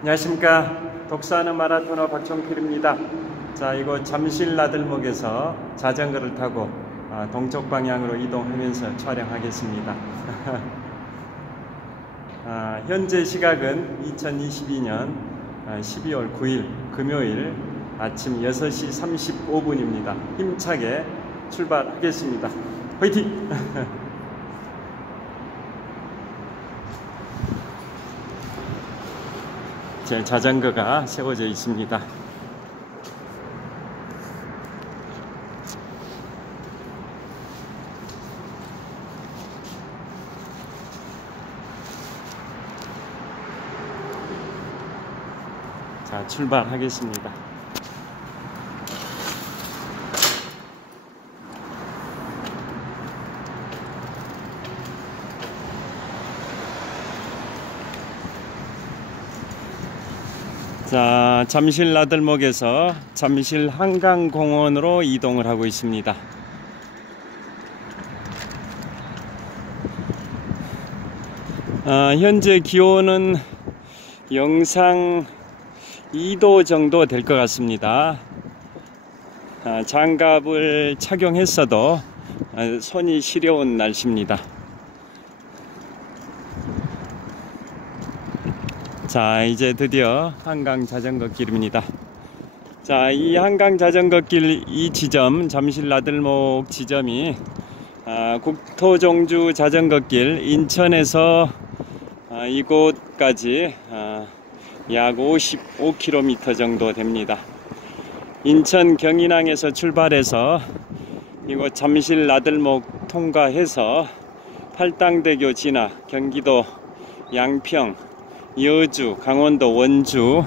안녕하십니까. 독서하는 마라토너 박종필입니다. 자, 이곳 잠실 나들목에서 자전거를 타고 동쪽 방향으로 이동하면서 촬영하겠습니다. 현재 시각은 2022년 12월 9일 금요일 아침 6시 35분입니다. 힘차게 출발하겠습니다. 화이팅! 제 자전거가 세워져 있습니다. 자, 출발하겠습니다. 자, 잠실 나들목에서 잠실 한강공원으로 이동을 하고 있습니다. 현재 기온은 영상 2도 정도 될 것 같습니다. 장갑을 착용했어도 손이 시려운 날씨입니다. 자, 이제 드디어 한강 자전거 길입니다. 자, 이 한강 자전거 길 이 지점, 잠실 나들목 지점이 국토종주 자전거 길 인천에서 이곳까지 약 55km 정도 됩니다. 인천 경인항에서 출발해서 이곳 잠실 나들목 통과해서 팔당대교 지나 경기도 양평, 여주, 강원도 원주,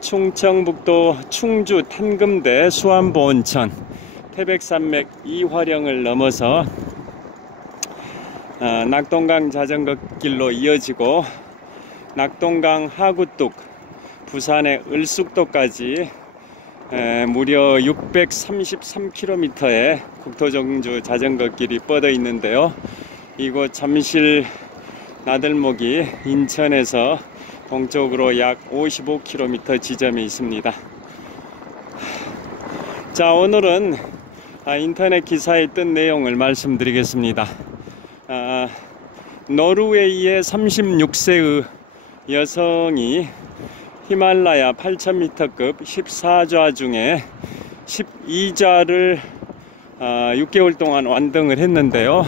충청북도 충주 탄금대 수안보 온천, 태백산맥 이화령을 넘어서 낙동강 자전거 길로 이어지고 낙동강 하구뚝, 부산의 을숙도까지 무려 633km의 국토종주 자전거 길이 뻗어 있는데요. 이곳 잠실 나들목이 인천에서 동쪽으로 약 55km 지점에 있습니다. 자, 오늘은 인터넷 기사에 뜬 내용을 말씀드리겠습니다. 노르웨이의 36세의 여성이 히말라야 8000m급 14좌 중에 12좌를 6개월 동안 완등을 했는데요.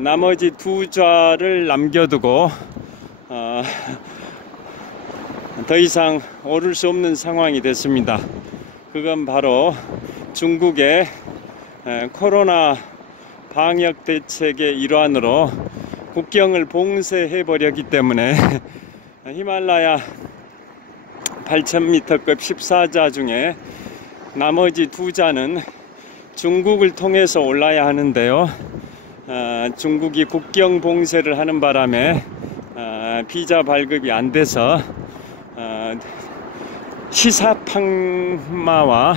나머지 2좌를 남겨두고 더 이상 오를 수 없는 상황이 됐습니다. 그건 바로 중국의 코로나 방역 대책의 일환으로 국경을 봉쇄해 버렸기 때문에 히말라야 8000m급 14좌 중에 나머지 2좌는 중국을 통해서 올라야 하는데요. 중국이 국경 봉쇄를 하는 바람에 비자 발급이 안 돼서 시사팡마와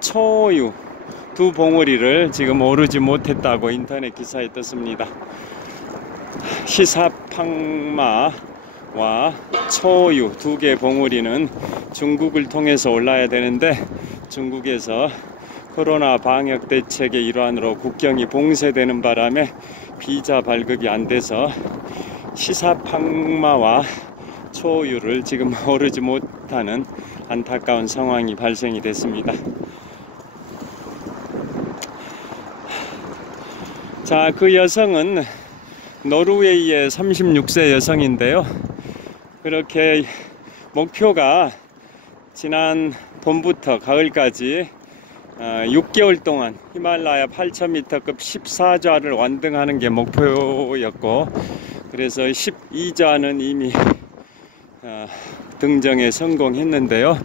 초유 두 봉우리를 지금 오르지 못했다고 인터넷 기사에 떴습니다. 시사팡마와 초유 두 개 봉우리는 중국을 통해서 올라야 되는데 중국에서 코로나 방역 대책의 일환으로 국경이 봉쇄되는 바람에 비자 발급이 안 돼서 시사팡마와 초유를 지금 오르지 못하는 안타까운 상황이 발생이 됐습니다. 자, 그 여성은 노르웨이의 36세 여성인데요. 그렇게 목표가 지난 봄부터 가을까지 6개월 동안 히말라야 8000m급 14좌를 완등하는 게 목표였고, 그래서 12좌는 이미 등정에 성공했는데요.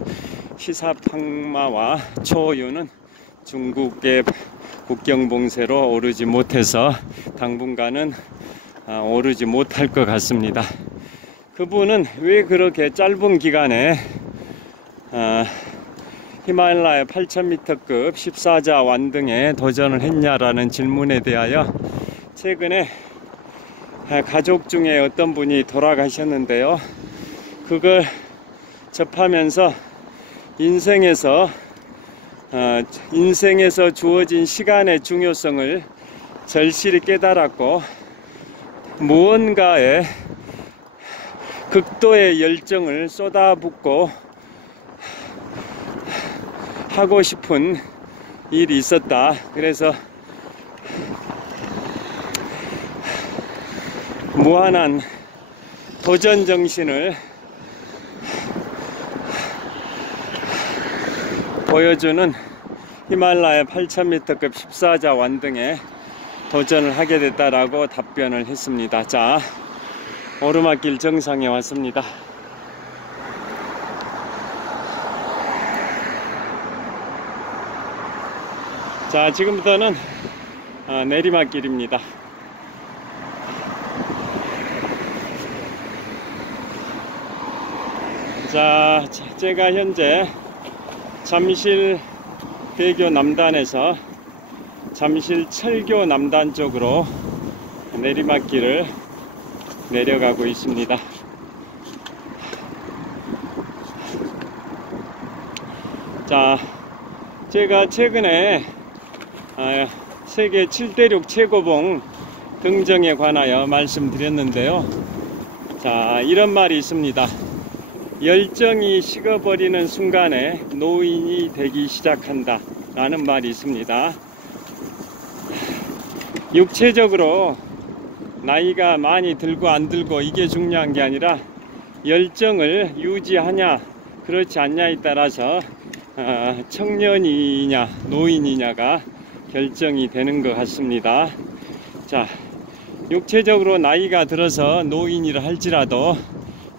시사팡마와 초유는 중국의 국경 봉쇄로 오르지 못해서 당분간은 오르지 못할 것 같습니다. 그분은 왜 그렇게 짧은 기간에 히말라야 8000m급 14좌 완등에 도전을 했냐라는 질문에 대하여 최근에 가족 중에 어떤 분이 돌아가셨는데요. 그걸 접하면서 인생에서 주어진 시간의 중요성을 절실히 깨달았고, 무언가에 극도의 열정을 쏟아붓고 하고 싶은 일이 있었다. 그래서 무한한 도전 정신을 보여주는 히말라야 8000m급 14자 완등에 도전을 하게 됐다라고 답변을 했습니다. 자, 오르막길 정상에 왔습니다. 자, 지금부터는 내리막길입니다. 자, 제가 현재 잠실대교 남단에서 잠실철교 남단 쪽으로 내리막길을 내려가고 있습니다. 자, 제가 최근에 세계 7대륙 최고봉 등정에 관하여 말씀드렸는데요. 자, 이런 말이 있습니다. 열정이 식어버리는 순간에 노인이 되기 시작한다 라는 말이 있습니다. 육체적으로 나이가 많이 들고 안 들고 이게 중요한 게 아니라 열정을 유지하냐 그렇지 않냐에 따라서 청년이냐 노인이냐가 결정이 되는 것 같습니다. 자, 육체적으로 나이가 들어서 노인이라 할지라도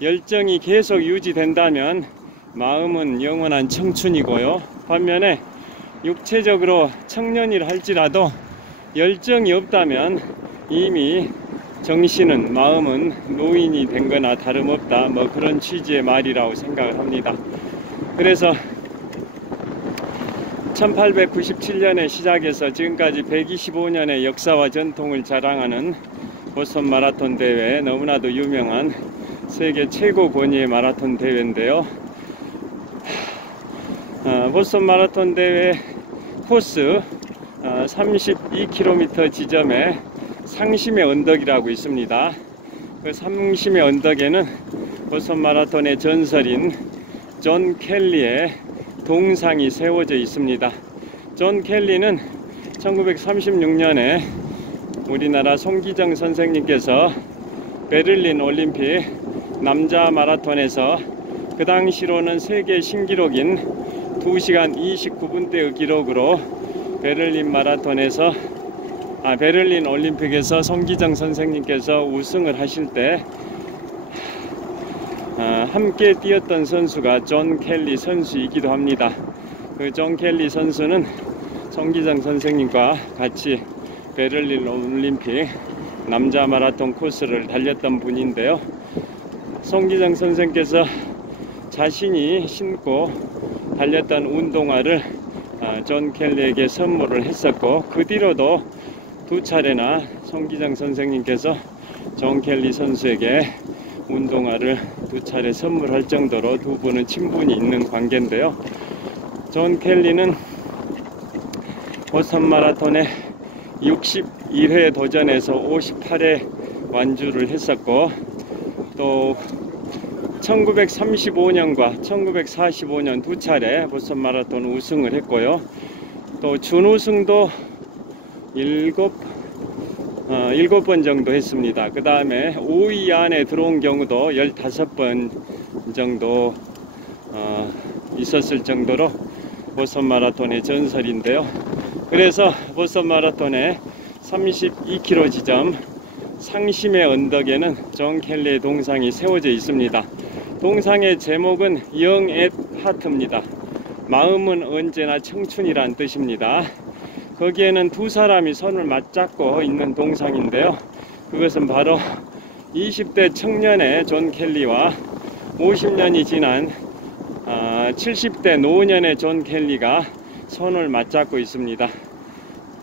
열정이 계속 유지된다면 마음은 영원한 청춘이고요. 반면에 육체적으로 청년이라 할지라도 열정이 없다면 이미 정신은 마음은 노인이 된 거나 다름없다, 뭐 그런 취지의 말이라고 생각을 합니다. 그래서 1897년에 시작해서 지금까지 125년의 역사와 전통을 자랑하는 보스턴 마라톤 대회, 너무나도 유명한 세계 최고 권위의 마라톤 대회인데요. 보스턴 마라톤 대회 코스 32km 지점에 상심의 언덕이라고 있습니다. 그 상심의 언덕에는 보스턴 마라톤의 전설인 존 켈리의 동상이 세워져 있습니다. 존 켈리는 1936년에 우리나라 송기정 선생님께서 베를린 올림픽 남자 마라톤에서 그 당시로는 세계 신기록인 2시간 29분대의 기록으로 베를린 올림픽에서 송기정 선생님께서 우승을 하실 때 함께 뛰었던 선수가 존 켈리 선수이기도 합니다. 그 존 켈리 선수는 송기정 선생님과 같이 베를린 올림픽 남자 마라톤 코스를 달렸던 분인데요. 송기정 선생께서 자신이 신고 달렸던 운동화를 존 켈리에게 선물을 했었고, 그 뒤로도 두 차례나 송기정 선생님께서 존 켈리 선수에게 운동화를 두 차례 선물할 정도로 두 분은 친분이 있는 관계인데요. 존 켈리는 보스턴 마라톤에 61회 도전에서 58회 완주를 했었고, 또 1935년과 1945년 두 차례 보스턴 마라톤 우승을 했고요. 또 준우승도 7번 정도 했습니다. 그 다음에 5위 안에 들어온 경우도 15번 정도 있었을 정도로 보스턴 마라톤의 전설인데요. 그래서 보스턴 마라톤의 32km 지점 상심의 언덕에는 존 켈리의 동상이 세워져 있습니다. 동상의 제목은 Young at Heart입니다. 마음은 언제나 청춘이란 뜻입니다. 거기에는 두 사람이 손을 맞잡고 있는 동상인데요. 그것은 바로 20대 청년의 존 켈리와 50년이 지난 70대 노년의 존 켈리가 손을 맞잡고 있습니다.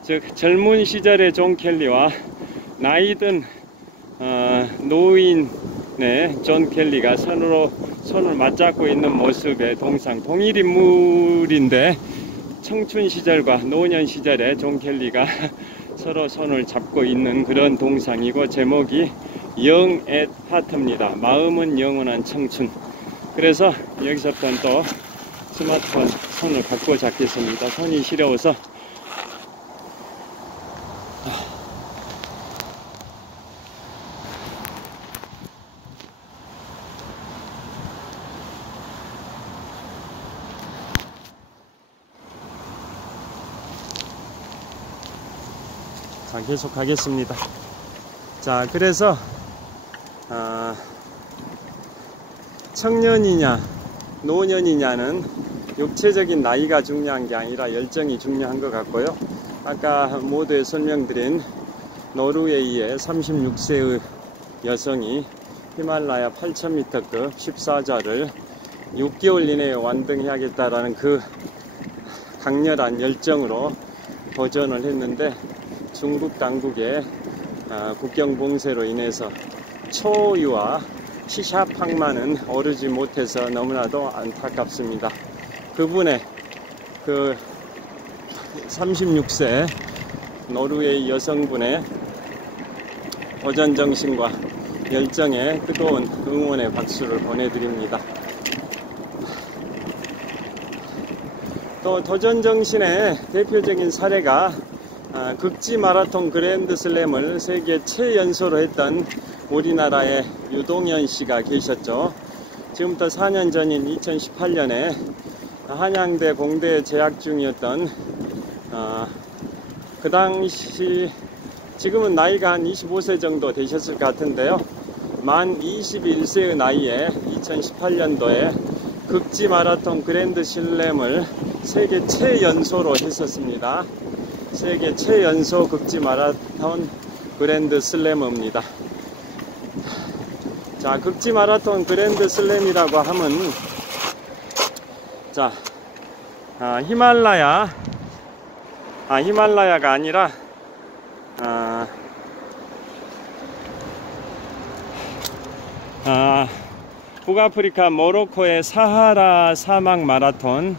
즉 젊은 시절의 존 켈리와 나이든 노인의 존 켈리가 손을 맞잡고 있는 모습의 동상, 동일 인물인데 청춘 시절과 노년 시절에 존 켈리가 서로 손을 잡고 있는 그런 동상이고, 제목이 Young at Heart입니다. 마음은 영원한 청춘. 그래서 여기서부터는 또 스마트폰 손을 갖고 잡겠습니다. 손이 시려워서. 자, 계속 가겠습니다. 자, 그래서 청년이냐 노년이냐는 육체적인 나이가 중요한 게 아니라 열정이 중요한 것 같고요. 아까 모두에 설명드린 노르웨이의 36세의 여성이 히말라야 8000m급 14자를 6개월 이내에 완등해야겠다라는 그 강렬한 열정으로 도전을 했는데, 중국 당국의 국경 봉쇄로 인해서 초유와 시샤팡만은 오르지 못해서 너무나도 안타깝습니다. 그분의 그 36세 노르웨이 여성분의 도전 정신과 열정에 뜨거운 응원의 박수를 보내드립니다. 또 도전 정신의 대표적인 사례가 극지 마라톤 그랜드 슬램을 세계 최연소로 했던 우리나라의 유동현 씨가 계셨죠. 지금부터 4년 전인 2018년에 한양대 공대에 재학 중이었던 그 당시, 지금은 나이가 한 25세 정도 되셨을 것 같은데요, 만 21세의 나이에 2018년도에 극지 마라톤 그랜드 슬램을 세계 최연소로 했었습니다. 세계 최연소 극지 마라톤 그랜드 슬램입니다. 자, 극지 마라톤 그랜드 슬램이라고 하면, 자, 히말라야가 아니라 북아프리카 모로코의 사하라 사막 마라톤,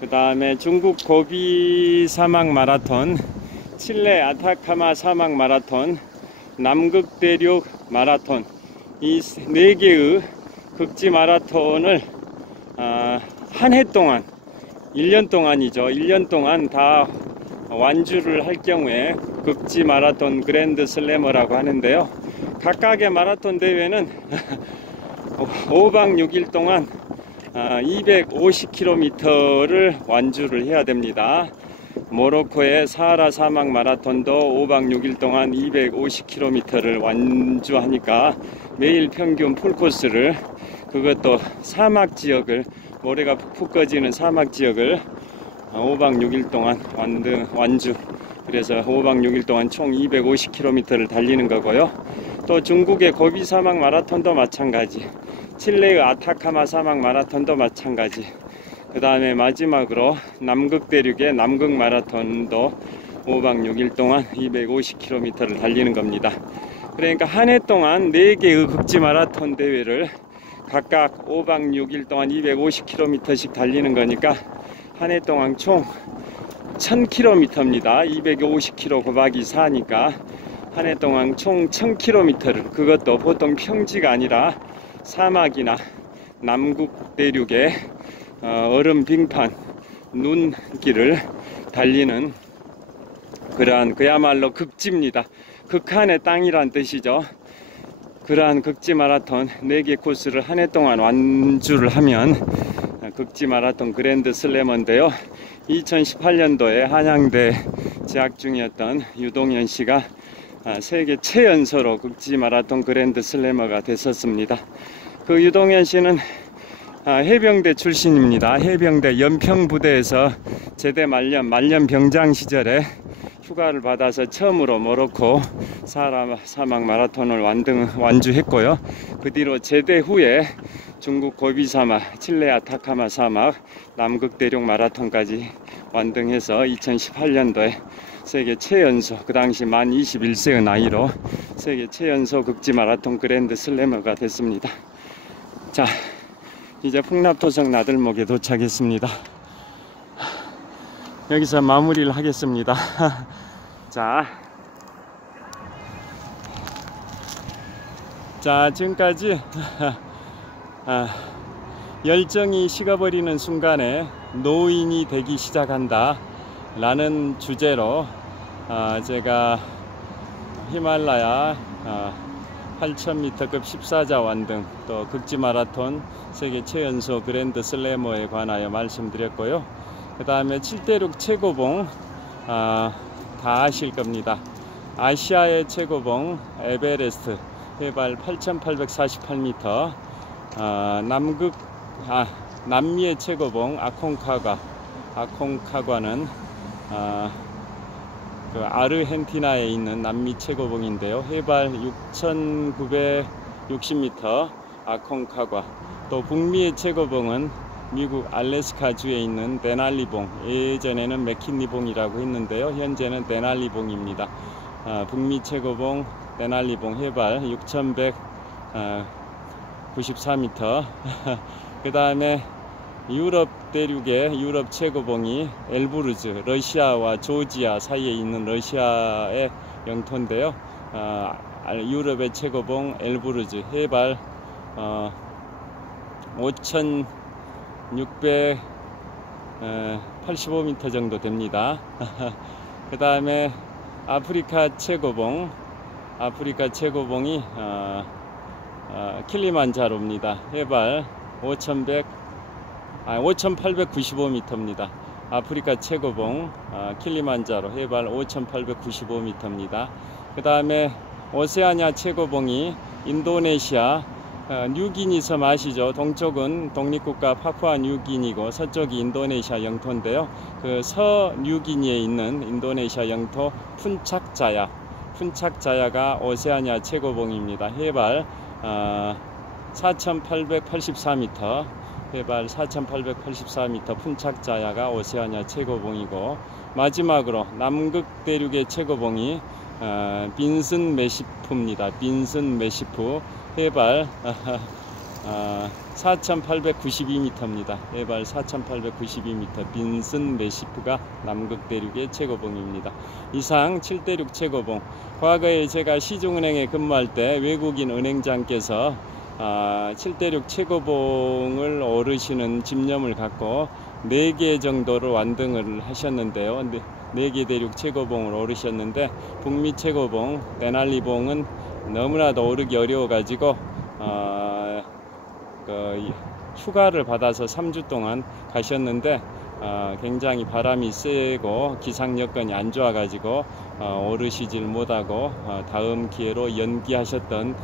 그 다음에 중국 고비 사막 마라톤, 칠레 아타카마 사막 마라톤, 남극 대륙 마라톤, 이 4개의 극지 마라톤을 한 해 동안, 1년 동안이죠. 1년 동안 다 완주를 할 경우에 극지 마라톤 그랜드 슬래머라고 하는데요. 각각의 마라톤 대회는 5박 6일 동안 250km를 완주를 해야 됩니다. 모로코의 사하라 사막 마라톤도 5박 6일 동안 250km를 완주하니까 매일 평균 풀코스를, 그것도 사막 지역을, 모래가 푹푹 꺼지는 사막 지역을 5박 6일 동안 완주, 그래서 5박 6일 동안 총 250km를 달리는 거고요. 또 중국의 고비 사막 마라톤도 마찬가지, 칠레의 아타카마 사막 마라톤도 마찬가지, 그 다음에 마지막으로 남극 대륙의 남극 마라톤도 5박 6일 동안 250km를 달리는 겁니다. 그러니까 한 해 동안 4개의 극지 마라톤 대회를 각각 5박 6일 동안 250km씩 달리는 거니까 한 해 동안 총 1000km입니다. 250km 곱하기 4니까 한 해 동안 총 1000km를, 그것도 보통 평지가 아니라 사막이나 남극 대륙의 얼음 빙판, 눈길을 달리는 그러한 그야말로 극지입니다. 극한의 땅이란 뜻이죠. 그러한 극지 마라톤 4개 코스를 한 해 동안 완주를 하면 극지 마라톤 그랜드 슬래머인데요. 2018년도에 한양대 재학 중이었던 유동현 씨가 세계 최연소로 극지 마라톤 그랜드 슬래머가 됐었습니다. 그 유동현 씨는 해병대 출신입니다. 해병대 연평부대에서 제대 말년 병장 시절에 휴가를 받아서 처음으로 모로코 사하라 사막 마라톤을 완주했고요. 그 뒤로 제대 후에 중국 고비 사막, 칠레 아타카마 사막, 남극 대륙 마라톤까지 완등해서 2018년도에 세계 최연소, 그 당시 만 21세의 나이로 세계 최연소 극지 마라톤 그랜드 슬래머가 됐습니다. 자, 이제 풍납토성 나들목에 도착했습니다. 여기서 마무리를 하겠습니다. 자, 지금까지 열정이 식어버리는 순간에 노인이 되기 시작한다 라는 주제로 제가 히말라야 8000m급 14자완 등 또 극지마라톤 세계 최연소 그랜드 슬래머에 관하여 말씀드렸고요. 그 다음에 7대륙 최고봉 다 아실 겁니다. 아시아의 최고봉 에베레스트 해발 8848m, 남미의 최고봉 아콘카과는 그 아르헨티나에 있는 남미 최고봉인데요. 해발 6960m 아콘카과. 또 북미의 최고봉은 미국 알래스카주에 있는 데날리봉, 예전에는 맥킨리봉이라고 했는데요. 현재는 데날리봉입니다. 북미 최고봉 데날리봉 해발 6194m. 그 다음에 유럽 대륙의 유럽 최고봉이 엘브루즈, 러시아와 조지아 사이에 있는 러시아의 영토인데요. 유럽의 최고봉 엘브루즈 해발 5685m 정도 됩니다. 그 다음에 아프리카 최고봉이 킬리만자로입니다. 해발 5895m입니다. 아프리카 최고봉 킬리만자로 해발 5895m입니다. 그 다음에 오세아니아 최고봉이 인도네시아 뉴기니 섬 아시죠? 동쪽은 독립국가 파푸아 뉴기니고 서쪽이 인도네시아 영토인데요. 그 서뉴기니에 있는 인도네시아 영토 푼착자야가 오세아니아 최고봉입니다. 해발 4884m, 해발 4884m 푼착자야가 오세아니아 최고봉이고, 마지막으로 남극 대륙의 최고봉이 빈슨 메시프입니다. 빈슨 메시프 해발 4892m입니다. 해발 4892m 빈슨 메시프가 남극 대륙의 최고봉입니다. 이상 7대륙 최고봉. 과거에 제가 시중은행에 근무할 때 외국인 은행장께서 7대륙 최고봉을 오르시는 집념을 갖고 4개 정도로 완등을 하셨는데요. 4개 대륙 최고봉을 오르셨는데, 북미 최고봉 데날리봉은 너무나도 오르기 어려워 가지고 휴가를 받아서 3주 동안 가셨는데 굉장히 바람이 세고 기상 여건이 안 좋아 가지고 오르시질 못하고 다음 기회로 연기하셨던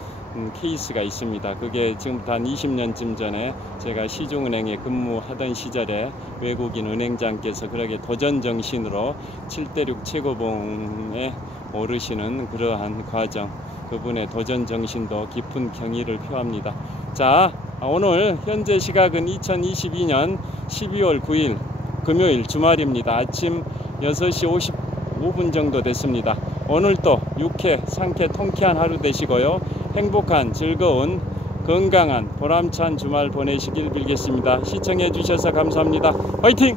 케이스가 있습니다. 그게 지금부터 한 20년쯤 전에 제가 시중은행에 근무하던 시절에 외국인 은행장께서 그렇게 도전 정신으로 7대륙 최고봉에 오르시는 그러한 과정, 그분의 도전 정신도 깊은 경의를 표합니다. 자, 오늘 현재 시각은 2022년 12월 9일 금요일 주말입니다. 아침 6시 55분 정도 됐습니다. 오늘도 유쾌, 상쾌, 통쾌한 하루 되시고요. 행복한, 즐거운, 건강한, 보람찬 주말 보내시길 빌겠습니다. 시청해 주셔서 감사합니다. 화이팅!